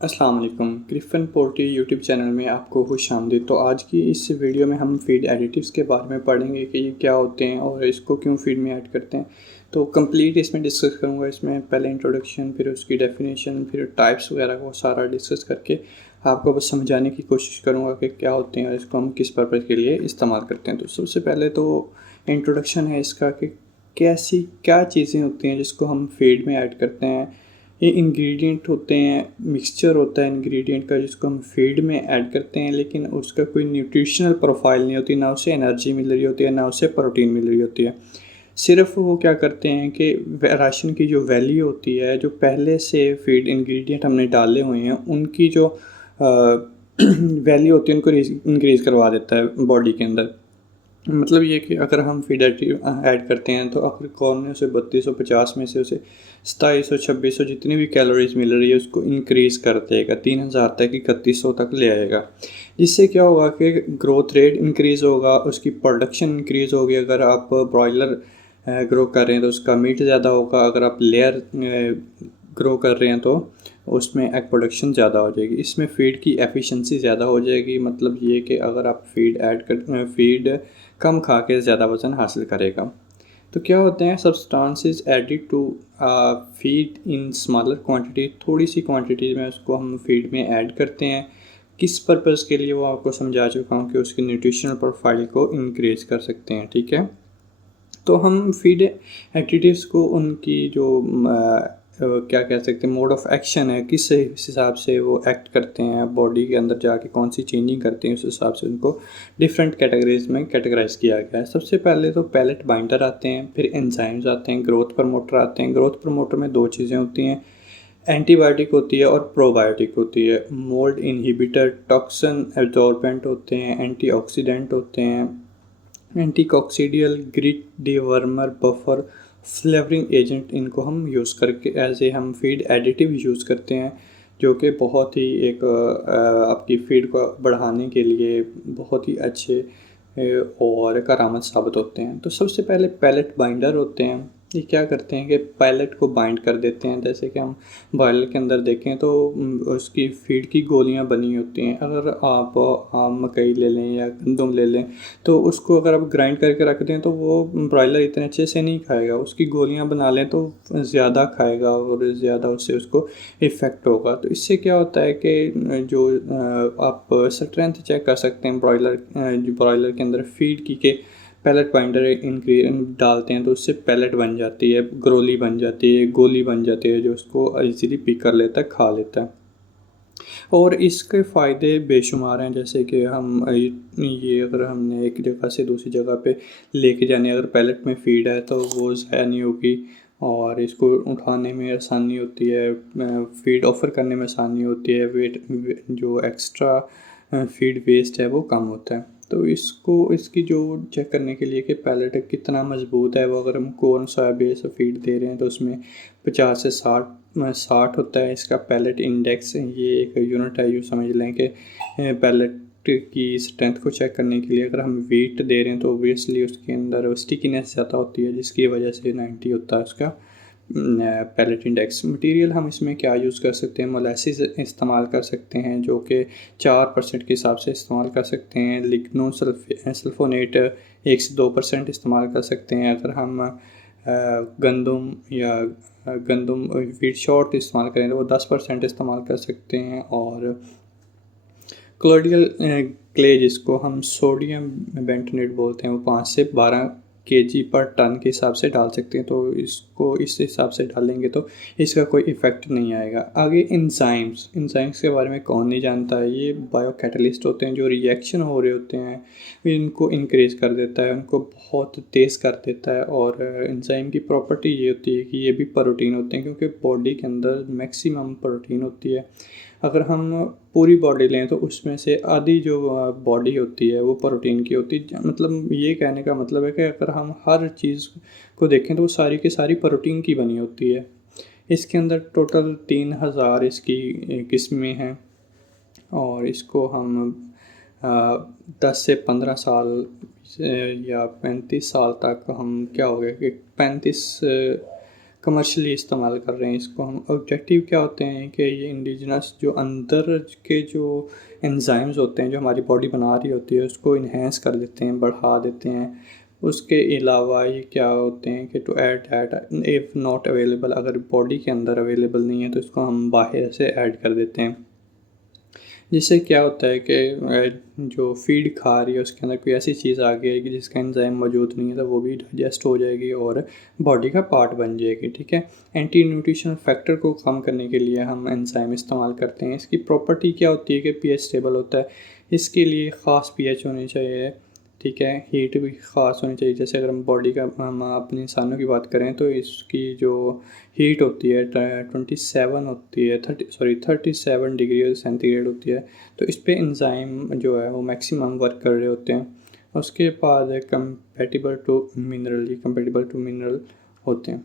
अस्सलाम वालेकुम। Griffin poultry YouTube channel में आपको खुशामदीद। तो आज की इस वीडियो में हम फीड एडिटिव्स के बारे में पढ़ेंगे कि ये क्या होते हैं और इसको क्यों फीड में ऐड करते हैं। तो कंप्लीट इसमें डिस्कस करूँगा। इसमें पहले इंट्रोडक्शन, फिर उसकी डेफिनेशन, फिर टाइप्स वगैरह को सारा डिस्कस करके आपको बस समझाने की कोशिश करूँगा कि क्या होते हैं और इसको हम किस पर्पज़ के लिए इस्तेमाल करते हैं। तो सबसे पहले तो इंट्रोडक्शन है इसका कि कैसी क्या चीज़ें होती हैं जिसको हम फीड में ऐड करते हैं। ये इंग्रेडिएंट होते हैं, मिक्सचर होता है इंग्रेडिएंट का जिसको हम फीड में ऐड करते हैं, लेकिन उसका कोई न्यूट्रिशनल प्रोफाइल नहीं होती, ना उसे एनर्जी मिल रही होती है, ना उसे प्रोटीन मिल रही होती है। सिर्फ वो क्या करते हैं कि राशन की जो वैल्यू होती है, जो पहले से फीड इंग्रेडिएंट हमने डाले हुए हैं, उनकी जो वैल्यू होती है उनको इंक्रीज़ करवा देता है बॉडी के अंदर। मतलब ये कि अगर हम फीड ऐड करते हैं तो अगर कौन ने उसे 3250 में से उसे 2700 2600 जितनी भी कैलोरीज मिल रही है उसको इंक्रीज़ कर देगा, 3000 तक 3100 तक ले आएगा। जिससे क्या होगा कि ग्रोथ रेट इंक्रीज़ होगा, उसकी प्रोडक्शन इंक्रीज़ होगी। अगर आप ब्रॉयलर ग्रो कर रहे हैं तो उसका मीट ज़्यादा होगा। अगर आप लेयर ग्रो कर रहे हैं तो उसमें एग प्रोडक्शन ज़्यादा हो जाएगी। इसमें फ़ीड की एफिशिएंसी ज़्यादा हो जाएगी। मतलब ये कि अगर आप फीड कम खा के ज़्यादा वज़न हासिल करेगा। तो क्या होते हैं substances added to feed in smaller quantity, थोड़ी सी क्वांटिटी में उसको हम फीड में ऐड करते हैं। किस पर्पज़ के लिए वो आपको समझा चुका हूँ कि उसकी न्यूट्रिशनल प्रोफाइल को इंक्रीज़ कर सकते हैं। ठीक है, तो हम फीड एडिटिव्स को उनकी जो क्या कह सकते हैं मोड ऑफ एक्शन है, किस हिसाब से वो एक्ट करते हैं बॉडी के अंदर जाके, कौन सी चेंजिंग करते हैं, उस हिसाब से उनको डिफरेंट कैटेगरीज में कैटेगराइज किया गया है। सबसे पहले तो पैलेट बाइंडर आते हैं, फिर एंजाइम्स आते हैं, ग्रोथ प्रमोटर आते हैं। ग्रोथ प्रमोटर में दो चीज़ें होती हैं, एंटीबायोटिक होती है और प्रोबायोटिक होती है। मोल्ड इनहिबिटर, टॉक्सिन एब्जॉर्बेंट होते हैं, एंटीऑक्सीडेंट होते हैं, एंटीकॉक्सीडियल, ग्रीट डिवर्मर, बफर, फ्लेवरिंग एजेंट। इनको हम यूज़ करके एज ए हम फीड एडिटिव यूज़ करते हैं, जो कि बहुत ही एक आपकी फीड को बढ़ाने के लिए बहुत ही अच्छे और करामत साबित होते हैं। तो सबसे पहले पैलेट बाइंडर होते हैं। ये क्या करते हैं कि पैलेट को बाइंड कर देते हैं। जैसे कि हम बॉयलर के अंदर देखें तो उसकी फीड की गोलियां बनी होती हैं। अगर आप मकई ले लें या गंदम ले लें तो उसको अगर आप ग्राइंड करके रख दें तो वो ब्रॉयलर इतने अच्छे से नहीं खाएगा। उसकी गोलियां बना लें तो ज़्यादा खाएगा और ज़्यादा उससे उसको इफ़ेक्ट होगा। तो इससे क्या होता है कि जो आप स्ट्रेंथ चेक कर सकते हैं ब्रॉयलर के अंदर फीड की के पैलेट बाइंडर इंग्रेडिएंट डालते हैं तो उससे पैलेट बन जाती है, ग्रोली बन जाती है, गोली बन जाती है, जो उसको इजीली पिक कर लेता है, खा लेता है। और इसके फ़ायदे बेशुमार हैं। जैसे कि हम ये अगर हमने एक जगह से दूसरी जगह पे लेके जाने, अगर पैलेट में फ़ीड है तो वो ज़ाया नहीं होगी और इसको उठाने में आसानी होती है, फ़ीड ऑफ़र करने में आसानी होती है, जो एक्स्ट्रा फ़ीड वेस्ट है वो कम होता है। तो इसको इसकी जो चेक करने के लिए कि पैलेट कितना मज़बूत है, वो अगर हम कौन सा बेस फीड दे रहे हैं तो उसमें 50 से 60 होता है इसका पैलेट इंडेक्स। ये एक यूनिट है, यूँ समझ लें कि पैलेट की स्ट्रेंथ को चेक करने के लिए अगर हम वेट दे रहे हैं तो ऑब्वियसली उसके अंदर स्टिकीनेस ज़्यादा होती है, जिसकी वजह से 90 होता है उसका पैलेट इंडेक्स। मटेरियल हम इसमें क्या यूज़ कर सकते हैं, मोलेसिस इस्तेमाल कर सकते हैं जो कि 4% के हिसाब से इस्तेमाल कर सकते हैं। लिग्नो सल्फोनेट 1 से 2% इस्तेमाल कर सकते हैं। अगर हम गंदम या गंदम वीट शॉर्ट इस्तेमाल करें तो वो 10% इस्तेमाल कर सकते हैं। और क्लोडियल क्ले जिसको हम सोडियम बेंटोनेट बोलते हैं, वो 5 से 12 केजी पर टन के हिसाब से डाल सकते हैं। तो इसको इस हिसाब से डालेंगे तो इसका कोई इफ़ेक्ट नहीं आएगा। आगे इंजाइम्स के बारे में कौन नहीं जानता है। ये बायो कैटलिस्ट होते हैं जो रिएक्शन हो रहे होते हैं इनको इंक्रीज़ कर देता है, उनको बहुत तेज़ कर देता है। और इंजाइम की प्रॉपर्टी ये होती है कि ये भी प्रोटीन होते हैं, क्योंकि बॉडी के अंदर मैक्सिमम प्रोटीन होती है। अगर हम पूरी बॉडी लें तो उसमें से आधी जो बॉडी होती है वो प्रोटीन की होती है। मतलब ये कहने का मतलब है कि अगर हम हर चीज़ को देखें तो वो सारी की सारी प्रोटीन की बनी होती है। इसके अंदर टोटल 3000 इसकी किस्में हैं और इसको हम 10 से 15 साल या 35 साल तक हम क्या हो गया कि 35 कमर्शियली इस्तेमाल कर रहे हैं इसको हम। ऑब्जेक्टिव क्या होते हैं कि ये इंडिजिनस जो अंदर के जो एंजाइम्स होते हैं जो हमारी बॉडी बना रही होती है उसको इन्हेंस कर देते हैं, बढ़ा देते हैं। उसके अलावा ये क्या होते हैं कि to add that if not available, अगर बॉडी के अंदर अवेलेबल नहीं है तो इसको हम बाहर से ऐड कर देते हैं। जिससे क्या होता है कि जो फीड खा रही है उसके अंदर कोई ऐसी चीज़ आ गई है कि जिसका एंजाइम मौजूद नहीं है तो वो भी डाइजेस्ट हो जाएगी और बॉडी का पार्ट बन जाएगी। ठीक है, एंटी न्यूट्रिशनल फैक्टर को कम करने के लिए हम एंजाइम इस्तेमाल करते हैं। इसकी प्रॉपर्टी क्या होती है कि पीएच स्टेबल होता है। इसके लिए ख़ास पीएच होनी चाहिए। ठीक है, हीट भी ख़ास होनी चाहिए। जैसे अगर हम बॉडी का हम अपने इंसानों की बात करें तो इसकी जो हीट होती है 27 होती है 37 डिग्री सेंटीग्रेड होती है। तो इस पे एंजाइम जो है वो मैक्सिमम वर्क कर रहे होते हैं। उसके बाद कंपेटिबल टू मिनरल होते हैं।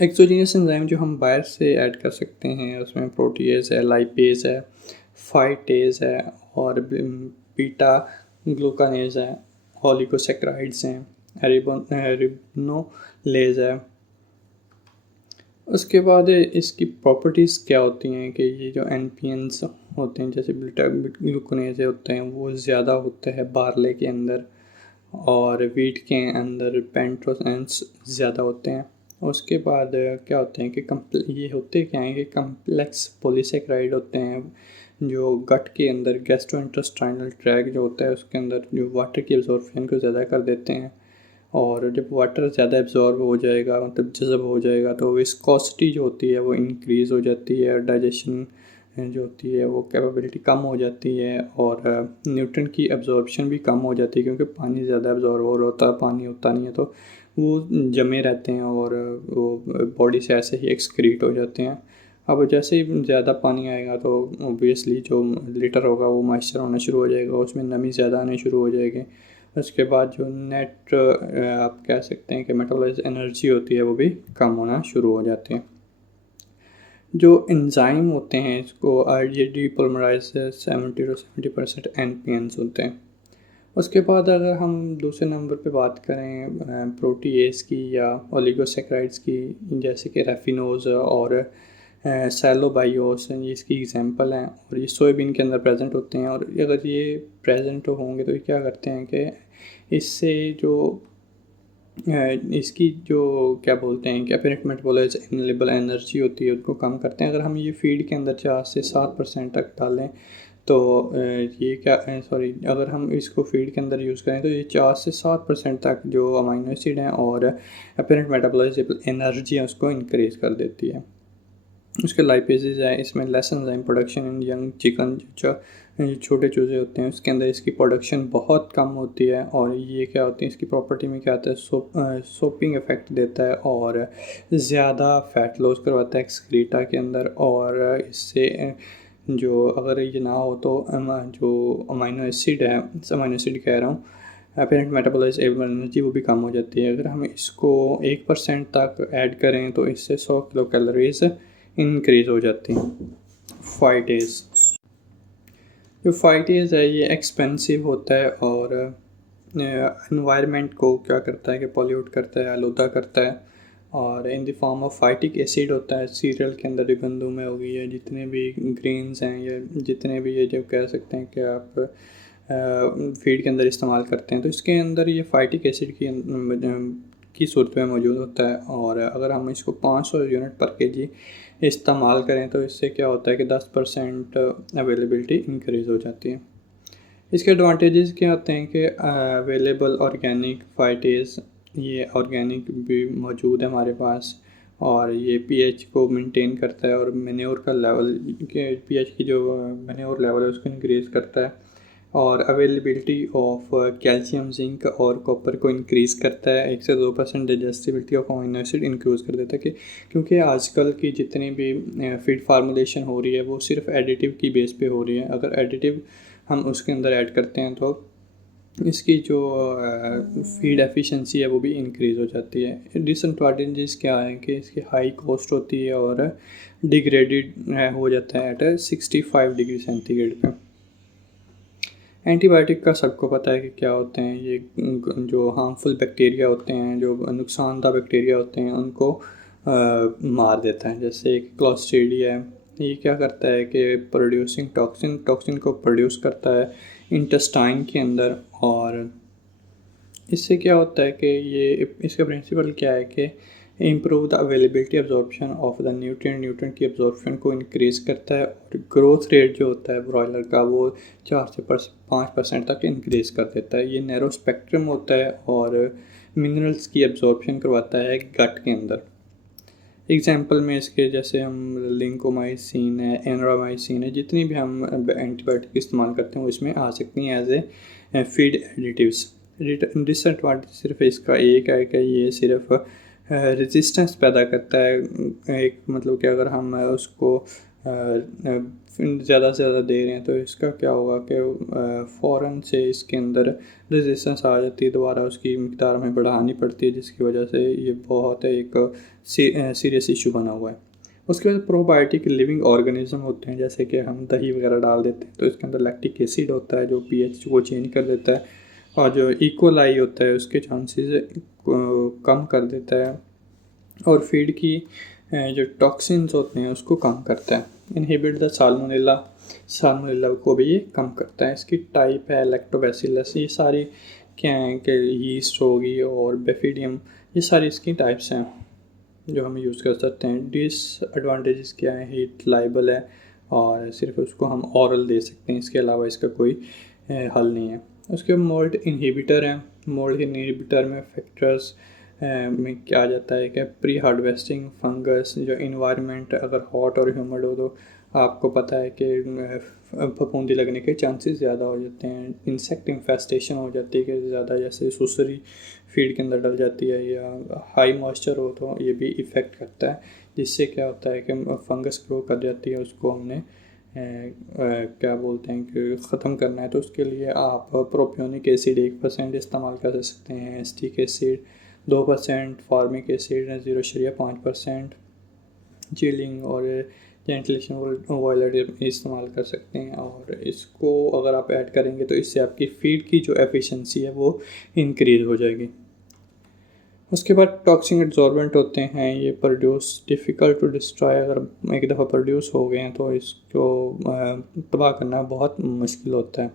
एक्सोजीनियस एंजाइम जो हम बाहर से ऐड कर सकते हैं उसमें प्रोटीएज है, लाइपेज है, फाइटेज है और बीटा ग्लूकानेज है, ओलिगोसैकेराइड्स हैं, रिबोनुक्लेज है। उसके बाद इसकी प्रॉपर्टीज़ क्या होती हैं कि ये जो एनपीएन्स होते हैं जैसे बीटा ग्लूकोनेज होते हैं वो ज़्यादा होते हैं बार्ले के अंदर और वीट के अंदर पेंटोसेंस ज़्यादा होते हैं। उसके बाद क्या होते हैं कि ये होते क्या हैं कि कम्प्लेक्स पॉलीसेकेराइड होते हैं जो गट के अंदर गैस्ट्रोइंटेस्टाइनल ट्रैक जो होता है उसके अंदर जो वाटर की एब्जॉर्प्शन को ज़्यादा कर देते हैं। और जब वाटर ज़्यादा एब्जॉर्ब हो जाएगा मतलब जज़ब हो जाएगा तो विस्कोसिटी जो होती है वो इंक्रीज़ हो जाती है, डाइजेशन जो होती है वो कैपेबिलिटी कम हो जाती है और न्यूट्रिएंट की एब्जॉर्प्शन भी कम हो जाती है क्योंकि पानी ज़्यादा एब्जॉर्ब हो रहा होता है, पानी होता नहीं है तो वो जमे रहते हैं और वो बॉडी से ऐसे ही एक्सक्रीट हो जाते हैं। अब जैसे ही ज़्यादा पानी आएगा तो ऑब्वियसली जो लिटर होगा वो मॉइस्चर होना शुरू हो जाएगा, उसमें नमी ज़्यादा आनी शुरू हो जाएगी। उसके बाद जो नेट आप कह सकते हैं कि मेटाबॉलाइज एनर्जी होती है वो भी कम होना शुरू हो जाती है। जो एंजाइम होते हैं इसको ये डीपोलिमराइज 70% एनपीएन्स होते हैं। उसके बाद अगर हम दूसरे नंबर पे बात करें प्रोटीएज की या ओलिगोसैकेराइड्स की जैसे कि रेफिनोज और सैलोबायोस ये इसकी एग्जांपल हैं और ये सोयाबीन के अंदर प्रेजेंट होते हैं। और अगर ये प्रेजेंट होंगे तो ये क्या करते हैं कि इससे जो इसकी जो क्या बोलते हैं कि अपरेंट मेटाबॉलाइज इनेबल एनर्जी होती है उसको कम करते हैं। अगर हम ये फीड के अंदर 4 से 7% तक डालें तो ये क्या सॉरी अगर हम इसको फीड के अंदर यूज़ करें तो ये 4 से 7% तक जो अमाइनो एसिड हैं और अपरेंट मेटाबॉलाइजेबल एनर्जी है उसको इंक्रीज़ कर देती है। उसके लाइपेजेज है, इसमें less enzyme production in young chicken जो छोटे चूज़े होते हैं उसके अंदर इसकी प्रोडक्शन बहुत कम होती है। और ये क्या होती है इसकी प्रॉपर्टी में क्या आता है सोपिंग इफ़ेक्ट देता है और ज़्यादा फैट लॉस करवाता है एक्सक्रीटा के अंदर। और इससे जो अगर ये ना हो तो जो अमाइनो एसिड कह रहा हूँ अपरेंट मेटाबॉलाइजेबल एनर्जी वो भी कम हो जाती है। अगर हम इसको 1% तक ऐड करें तो इससे 100 किलो कैलोरीज इंक्रीज़ हो जाती हैं। फाइटेज जो फाइटेज है ये एक्सपेंसिव होता है और एनवायरनमेंट को क्या करता है कि पॉल्यूट करता है, आलूदा करता है। और in the form of phytic acid होता है सीरियल के अंदर, गंदम में हो गई है, जितने भी ग्रेन्स हैं या जितने भी ये जो कह सकते हैं कि आप फीड के अंदर इस्तेमाल करते हैं तो इसके अंदर ये फाइटिक एसिड की सूरत में मौजूद होता है। और अगर हम इसको 500 यूनिट पर केजी इस्तेमाल करें तो इससे क्या होता है कि 10% अवेलेबिलिटी इंक्रीज़ हो जाती है। इसके एडवांटेजेस क्या होते हैं कि अवेलेबल ऑर्गेनिक फाइटेज, ये ऑर्गेनिक भी मौजूद है हमारे पास और ये पीएच को मेंटेन करता है और मैन्योर का लेवल के पीएच की जो मैन्योर लेवल है उसको इंक्रीज़ करता है। और अवेलेबिलिटी ऑफ कैल्शियम, जिंक और कॉपर को इंक्रीज़ करता है। 1 से 2% digestibility of amino acid increase कर देता है कि क्योंकि आजकल की जितनी भी फीड फार्मूलेशन हो रही है वो सिर्फ एडिटिव की बेस पे हो रही है। अगर एडिटिव हम उसके अंदर ऐड करते हैं तो इसकी जो फीड एफिशिएंसी है वो भी इंक्रीज़ हो जाती है। डिसएडवांटेजेस क्या है कि इसकी हाई कॉस्ट होती है और डिग्रेडेड हो जाता है एट 65 डिग्री सेंटीग्रेड पे। एंटीबायोटिक का सबको पता है कि क्या होते हैं। ये जो हार्मफुल बैक्टीरिया होते हैं, जो नुकसानदा बैक्टीरिया होते हैं, उनको मार देता है। जैसे एक क्लोस्ट्रीडिया है, ये क्या करता है कि प्रोड्यूसिंग टॉक्सिन को प्रोड्यूस करता है इंटेस्टाइन के अंदर, और इससे क्या होता है कि ये इसका प्रिंसिपल क्या है कि improve the availability absorption of the nutrient की अब्जॉर्प्शन को इंक्रीज़ करता है, और ग्रोथ रेट जो होता है ब्रॉयलर का वो 4 से 5% तक इंक्रीज़ कर देता है। ये नैरो स्पेक्ट्रम होता है और मिनरल्स की अब्जॉर्प्शन करवाता है गट के अंदर। एग्जाम्पल में इसके जैसे हम लिंकोमाइसिन है, एनरामाइसिन है, जितनी भी हम एंटीबायोटिक इस्तेमाल करते हैं वो इसमें आ सकती हैं as a feed additives. Disadvantage सिर्फ इसका एक है कि ये सिर्फ रेजिस्टेंस पैदा करता है। एक मतलब कि अगर हम उसको ज़्यादा से ज़्यादा दे रहे हैं तो इसका क्या होगा कि फ़ौरन से इसके अंदर रेजिस्टेंस आ जाती है, दोबारा उसकी मिकदार हमें बढ़ानी पड़ती है, जिसकी वजह से ये बहुत एक सीरियस इशू बना हुआ है। उसके बाद प्रोबायोटिक लिविंग ऑर्गेनिज्म होते हैं, जैसे कि हम दही वगैरह डाल देते हैं तो इसके अंदर लैक्टिक एसिड होता है जो पीएच को चेंज कर देता है, और जो इकोलाई होता है उसके चांसेस कम कर देता है, और फीड की जो टॉक्सिन्स होते हैं उसको कम करता है। इनहिबिट द साल्मोनेला को भी ये कम करता है। इसकी टाइप है लैक्टोबैसिलस, ये सारी क्या हैं कि यीस्ट होगी और बेफिडियम, ये सारी इसकी टाइप्स हैं जो हम यूज़ कर सकते हैं। डिसएडवांटेजेस क्या है, हीट लाइबल है और सिर्फ उसको हम औरल दे सकते हैं, इसके अलावा इसका कोई हल नहीं है। उसके मोल्ड इनहिबिटर है। मोल्ड इनहिबिटर में फैक्टर्स में क्या आ जाता है कि प्री हार्वेस्टिंग फंगस, जो इन्वायरमेंट अगर हॉट और ह्यूमिड हो तो आपको पता है कि फफूंदी लगने के चांसेस ज़्यादा हो जाते हैं। इंसेक्ट इन्फेस्टेशन हो जाती है कि ज़्यादा जैसे सुसरी फीड के अंदर डल जाती है, या हाई मॉइस्चर हो तो ये भी इफ़ेक्ट करता है, जिससे क्या होता है कि फंगस ग्रो कर जाती है। उसको हमने क्या बोलते हैं कि ख़त्म करना है तो उसके लिए आप प्रोपियोनिक एसिड 1% इस्तेमाल कर सकते हैं, acetic acid 2%, formic acid 0.5%, chilling और जेंटलेशन वॉयलर इस्तेमाल कर सकते हैं। और इसको अगर आप ऐड करेंगे तो इससे आपकी फीड की जो एफिशिएंसी है वो इंक्रीज़ हो जाएगी। उसके बाद टॉक्सिक एब्जॉर्बेंट होते हैं, ये प्रोड्यूस डिफ़िकल्ट टू डिस्ट्रॉय, अगर एक दफ़ा प्रोड्यूस हो गए हैं तो इसको तबाह करना बहुत मुश्किल होता है।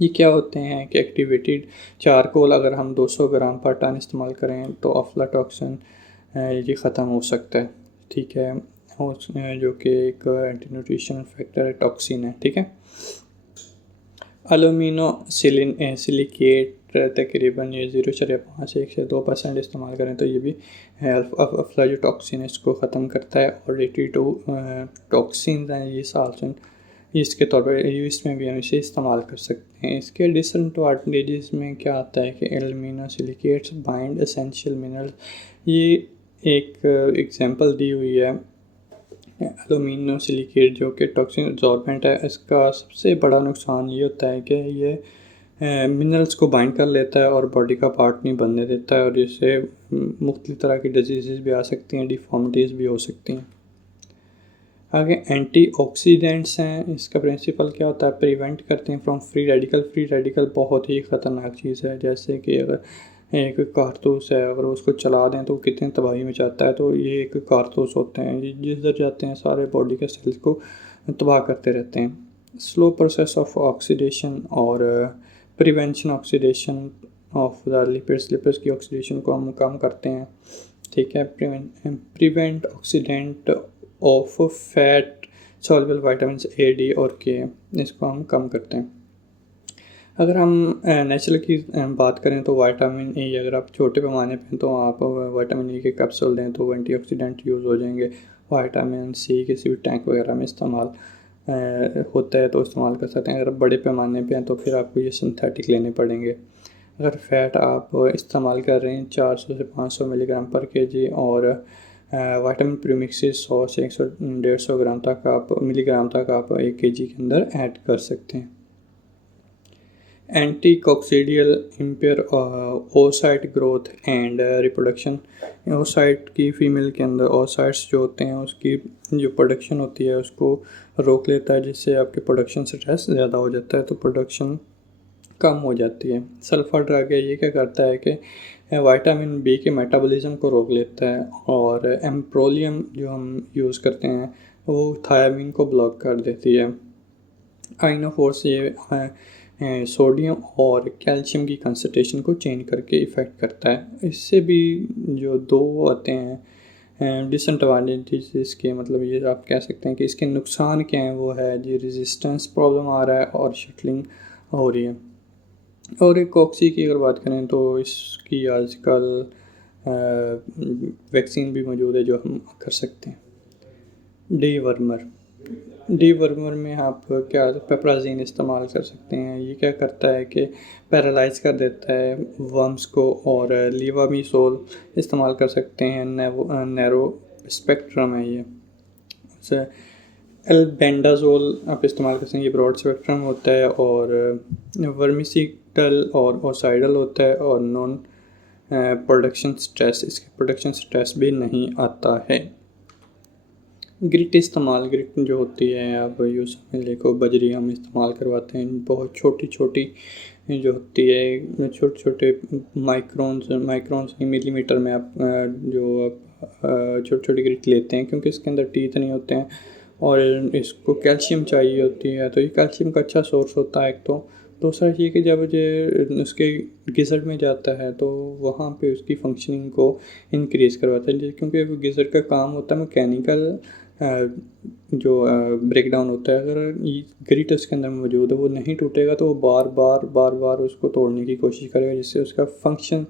ये क्या होते हैं कि एक्टिवेटेड चारकोल अगर हम 200 ग्राम पर टन इस्तेमाल करें तो अफ्लाटॉक्सिन ये ख़त्म हो सकता है, ठीक है, जो कि एक एंटी न्यूट्रिशनल फैक्टर है, टॉक्सिन है, ठीक है। एल्यूमिनो सिलिकेट तकरीबन ये 0.5 से 2% इस्तेमाल करें तो ये भी अफ्लाटॉक्सिन इसको ख़त्म करता है। और टॉक्सिन हैं ये साल्सन इसके तौर पर इसमें भी हम इसे इस्तेमाल कर सकते हैं। इसके डिसएडवांटेजेस में क्या आता है कि alumino silicates bind essential mineral, ये एक एग्जांपल दी हुई है। एल्यूमिनो सिलिकेट जो कि टॉक्सिन एब्जॉर्बेंट है, इसका सबसे बड़ा नुकसान ये होता है कि ये मिनरल्स को बाइंड कर लेता है और बॉडी का पार्ट नहीं बनने देता है, और इससे मुख्तलिफ तरह की डिजीज़ भी आ सकती हैं, डिफॉर्मिटीज़ भी हो सकती हैं। आगे एंटीऑक्सीडेंट्स हैं, इसका प्रिंसिपल क्या होता है, प्रिवेंट करते हैं फ्रॉम फ्री रेडिकल बहुत ही ख़तरनाक चीज़ है। जैसे कि अगर एक कारतूस है, अगर उसको चला दें तो कितनी तबाही मचाता है, तो ये एक कारतूस होते हैं, ये जिधर जाते हैं सारे बॉडी के सेल्स को तबाह करते रहते हैं। स्लो प्रोसेस ऑफ ऑक्सीडेशन और prevention oxidation of the lipids की ऑक्सीडेशन को हम कम करते हैं, ठीक है। Prevent oxidant of fat soluble vitamin A, D और के, इसको हम कम करते हैं। अगर हम नेचुरल की बात करें तो विटामिन ए, अगर आप छोटे पैमाने पे तो आप विटामिन ए के कैप्सूल दें तो एंटीऑक्सीडेंट यूज़ हो जाएंगे। विटामिन सी किसी भी टैंक वगैरह में इस्तेमाल होता है तो इस्तेमाल कर सकते हैं। अगर बड़े पैमाने पे हैं तो फिर आपको ये सिंथेटिक लेने पड़ेंगे। अगर फ़ैट आप इस्तेमाल कर रहे हैं 400 से 500 मिलीग्राम पर केजी, और विटामिन प्रीमिक्सेस 100 से 150 ग्राम तक आप मिलीग्राम तक आप 1 केजी के अंदर ऐड कर सकते हैं। Anticoccidial impair oocyte growth and reproduction, oocyte की फ़ीमेल के अंदर ओसाइट्स जो होते हैं उसकी जो प्रोडक्शन होती है उसको रोक लेता है, जिससे आपके प्रोडक्शन स्ट्रेस ज़्यादा हो जाता है तो प्रोडक्शन कम हो जाती है। सल्फर ड्रग है, ये क्या करता है कि विटामिन बी के मेटाबॉलिज्म को रोक लेता है, और एम्प्रोलियम जो हम यूज़ करते हैं वो थायामीन को ब्लॉक कर देती है। आइनोफोर्स ये सोडियम और कैल्शियम की कंसंट्रेशन को चेंज करके इफ़ेक्ट करता है। इससे भी जो दो आते हैं डिसएडवांटेजेस इसके, मतलब ये आप कह सकते हैं कि इसके नुकसान क्या हैं, वो है जी रेजिस्टेंस प्रॉब्लम आ रहा है और शटलिंग हो रही है। और एक कॉक्सी की अगर बात करें तो इसकी आजकल वैक्सीन भी मौजूद है जो हम कर सकते हैं। डी वर्मर में आप क्या पेप्राजीन इस्तेमाल कर सकते हैं। ये क्या करता है कि पैरालाइज कर देता है वर्म्स को, और लीवामीसोल इस्तेमाल कर सकते हैं, नैरो स्पेक्ट्रम है ये। से एल्बेंडाजोल आप इस्तेमाल कर सकते हैं, ये ब्रॉड स्पेक्ट्रम होता है, और वर्मिसिटल और ओसाइडल होता है, और नॉन प्रोडक्शन स्ट्रेस, इसके प्रोडक्शन स्ट्रेस भी नहीं आता है। ग्रिट जो होती है, आप यूँ समझ को बजरी हम इस्तेमाल करवाते हैं, बहुत छोटी छोटी जो होती है, छोटे छोटे माइक्रोन्स मिलीमीटर में आप जो आप छोटी छोटी ग्रिट लेते हैं, क्योंकि इसके अंदर टीथ नहीं होते हैं और इसको कैल्शियम चाहिए होती है, तो ये कैल्शियम का अच्छा सोर्स होता है एक। तो दूसरा ये कि जब ये उसके गिज़र्ड में जाता है तो वहाँ पे उसकी फंक्शनिंग को इंक्रीज़ करवाता है, क्योंकि गिज़र्ड का काम होता है मैकेनिकल जो ब्रेकडाउन होता है। अगर ग्रिट उसके अंदर मौजूद है, वो नहीं टूटेगा तो वो बार बार उसको तोड़ने की कोशिश करेगा, जिससे उसका फंक्शन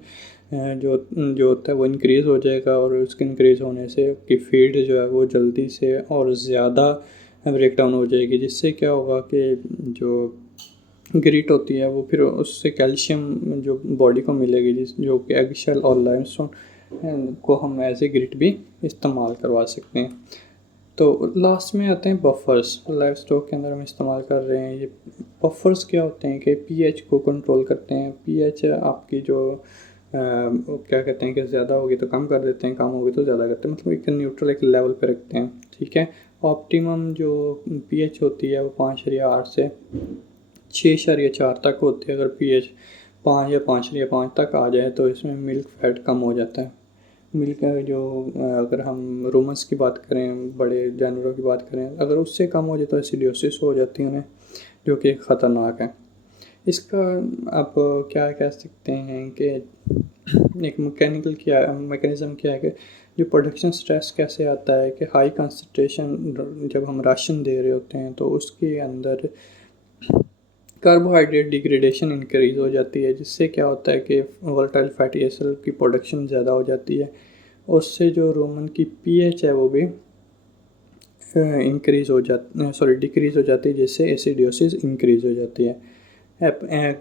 जो होता है वो इंक्रीज़ हो जाएगा, और उसके इंक्रीज़ होने से कि फीड जो है वो जल्दी से और ज़्यादा ब्रेकडाउन हो जाएगी, जिससे क्या होगा कि जो ग्रिट होती है वो फिर उससे कैल्शियम जो बॉडी को मिलेगी, जो कि एगशेल और लाइमस्टोन को हम एज ए ग्रिट भी इस्तेमाल करवा सकते हैं। तो लास्ट में आते हैं बफर्स। लाइव स्टॉक के अंदर हम इस्तेमाल कर रहे हैं ये बफर्स। क्या होते हैं कि पीएच को कंट्रोल करते हैं। पीएच आपकी जो क्या कहते हैं कि ज़्यादा होगी तो कम कर देते हैं, कम होगी तो ज़्यादा करते हैं, मतलब एक न्यूट्रल एक लेवल पे रखते हैं, ठीक है। ऑप्टिमम जो पीएच होती है वो 5.8 से 6.4 तक होती है। अगर पीएच 5 या 5.5 तक आ जाए तो इसमें मिल्क फैट कम हो जाता है। मिल्क जो अगर हम रूमस की बात करें, बड़े जानवरों की बात करें, अगर उससे कम हो जाए तो एसिडोसिस हो जाती है उन्हें, जो कि ख़तरनाक है। इसका आप क्या कह सकते हैं कि एक मैकेनिज़्म क्या है कि जो प्रोडक्शन स्ट्रेस कैसे आता है कि हाई कंसंट्रेशन जब हम राशन दे रहे होते हैं तो उसके अंदर कार्बोहाइड्रेट डिग्रेडेशन इंक्रीज़ हो जाती है, जिससे क्या होता है कि वोलेटाइल फैटी एसिड की प्रोडक्शन ज़्यादा हो जाती है। उससे जो रोमन की पीएच है वो भी डिक्रीज़ हो जाती है, जिससे एसिडोसिस इंक्रीज़ हो जाती है।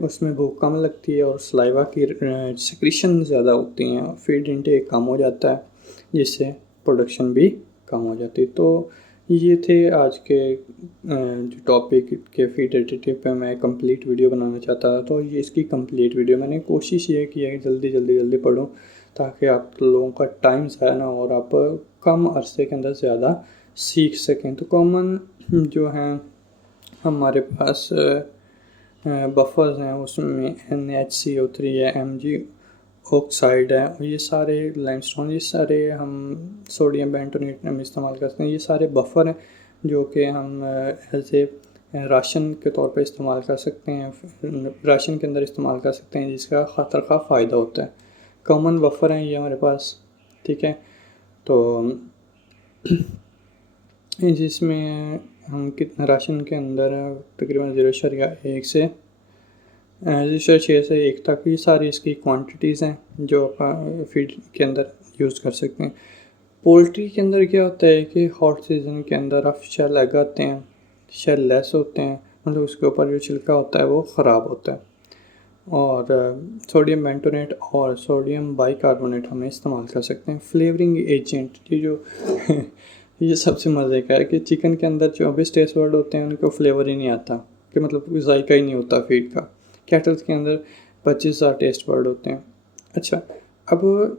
उसमें भूख कम लगती है और सलाइवा की सिक्रीशन ज़्यादा होती हैं, फीड इंटेक कम हो जाता है, जिससे प्रोडक्शन भी कम हो जाती है। तो ये थे आज के जो टॉपिक के फीड एडिटिव पे मैं कंप्लीट वीडियो बनाना चाहता था। तो ये इसकी कंप्लीट वीडियो मैंने कोशिश ये की है कि जल्दी पढूं, ताकि आप लोगों का टाइम ज़ाया ना और आप कम अरसे के अंदर ज़्यादा सीख सकें। तो कॉमन जो हैं हमारे पास बफर्स हैं, उसमें NaHCO3 है, Mg ऑक्साइड है, और ये सारे लाइमस्टोन, ये सारे हम सोडियम बेंटोनेट हम इस्तेमाल करते हैं। ये सारे बफर हैं जो कि हम एज ए राशन के तौर पे इस्तेमाल कर सकते हैं, राशन के अंदर इस्तेमाल कर सकते हैं, जिसका खतर का फ़ायदा होता है। कॉमन बफर हैं ये हमारे पास, ठीक है। तो जिसमें हम कितना राशन के अंदर तकरीबन 0.1 से 0.6 से 1 तक, ये सारी इसकी क्वांटिटीज़ हैं जो आप फीड के अंदर यूज़ कर सकते हैं। पोल्ट्री के अंदर क्या होता है कि हॉट सीज़न के अंदर आप शेल एग आते हैं, शेल लेस होते हैं, मतलब उसके ऊपर जो छिलका होता है वो ख़राब होता है, और सोडियम बेंटोनेट और सोडियम बाइकार्बोनेट हम इस्तेमाल कर सकते हैं। फ्लेवरिंग एजेंट, ये जो ये सबसे मज़े का है कि चिकन के अंदर जो 24 टेस्ट वर्ड होते हैं उनको फ्लेवर ही नहीं आता, कि मतलब जायका ही नहीं होता फीड का। कैटल्स के अंदर 25,000 टेस्ट वर्ड होते हैं। अच्छा, अब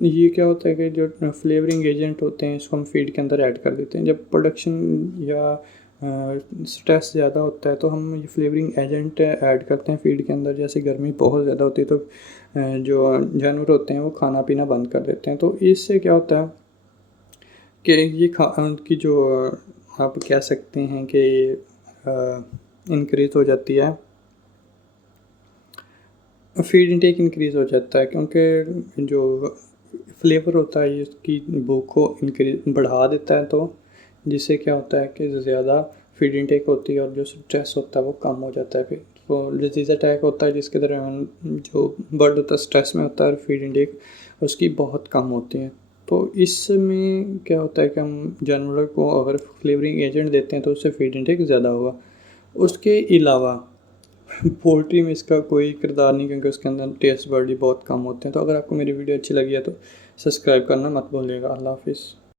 ये क्या होता है कि जो फ्लेवरिंग एजेंट होते हैं इसको हम फीड के अंदर ऐड कर देते हैं। जब प्रोडक्शन या स्ट्रेस ज़्यादा होता है तो हम ये फ्लेवरिंग एजेंट ऐड करते हैं फीड के अंदर। जैसे गर्मी बहुत ज़्यादा होती है तो जो जानवर होते हैं वो खाना पीना बंद कर देते हैं। तो इससे क्या होता है कि ये की जो आप कह सकते हैं कि इंक्रीज़ हो जाती है, फीड इनटेक इंक्रीज़ हो जाता है, क्योंकि जो फ्लेवर होता है ये उसकी भूख को बढ़ा देता है। तो जिससे क्या होता है कि ज़्यादा फीड इनटेक होती है और जो स्ट्रेस होता है वो कम हो जाता है। फिर तो डिजीज़ अटैक होता है जिसके दौरान जो बर्ड होता है स्ट्रेस में होता है और फीड इनटेक उसकी बहुत कम होती है। तो इसमें क्या होता है कि हम जानवरों को अगर फ्लेवरिंग एजेंट देते हैं तो उससे फीड इनटेक ज़्यादा होगा। उसके अलावा पोल्ट्री में इसका कोई किरदार नहीं, क्योंकि उसके अंदर टेस्ट बर्ड ही बहुत कम होते हैं। तो अगर आपको मेरी वीडियो अच्छी लगी है तो सब्सक्राइब करना मत भूलिएगा। अल्लाह हाफ़िज़।